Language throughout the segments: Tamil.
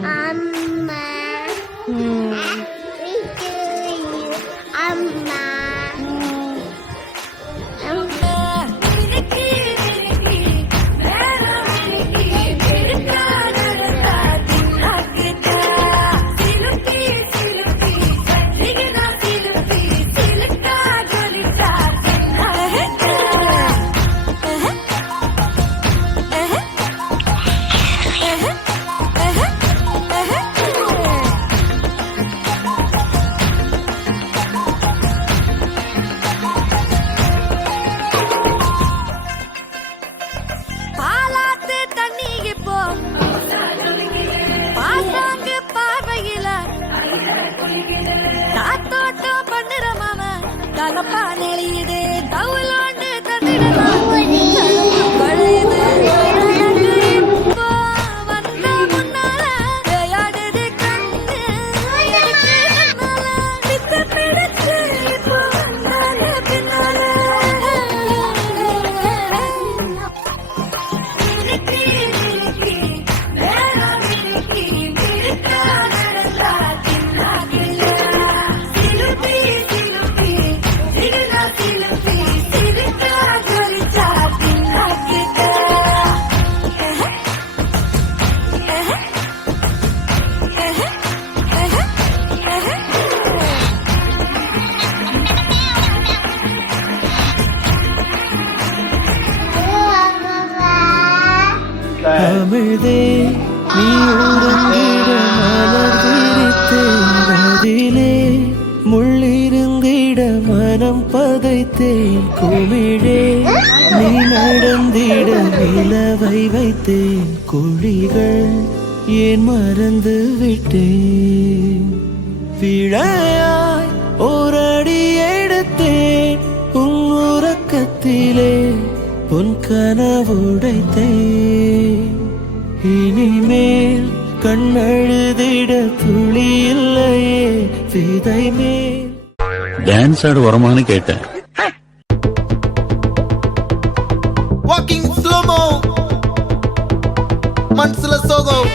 அம்மா அம்மா தலப்பா நெளியுது தவுலாண்டு தந்திடலாம் அமிழ்தே நீ உறங்கிட மலர் விரித்தேன் முள்ளிருந்திட மனம் பதைத்தேன் குமிழே நீ நடந்திட நிலவை வைத்தேன் குழிகள் ஏன் மறந்து விட்டேன் விழையாய் ஓரடி எடுத்தேன் உன் உறக்கத்திலே உன் கனவுடைத்தேன் இனிமேல் கண்ணழுதிட துளி இல்லையே விதை மேல் டான்ஸ் ஆட வரமான்னு கேட்டேன். வாக்கிங் ஸ்லோமோ மனசுல சோகம்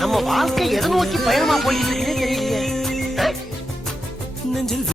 நம்ம வாழ்க்கை எதை நோக்கி பயணமா போயிட்டு இருக்குன்னே தெரியலையே.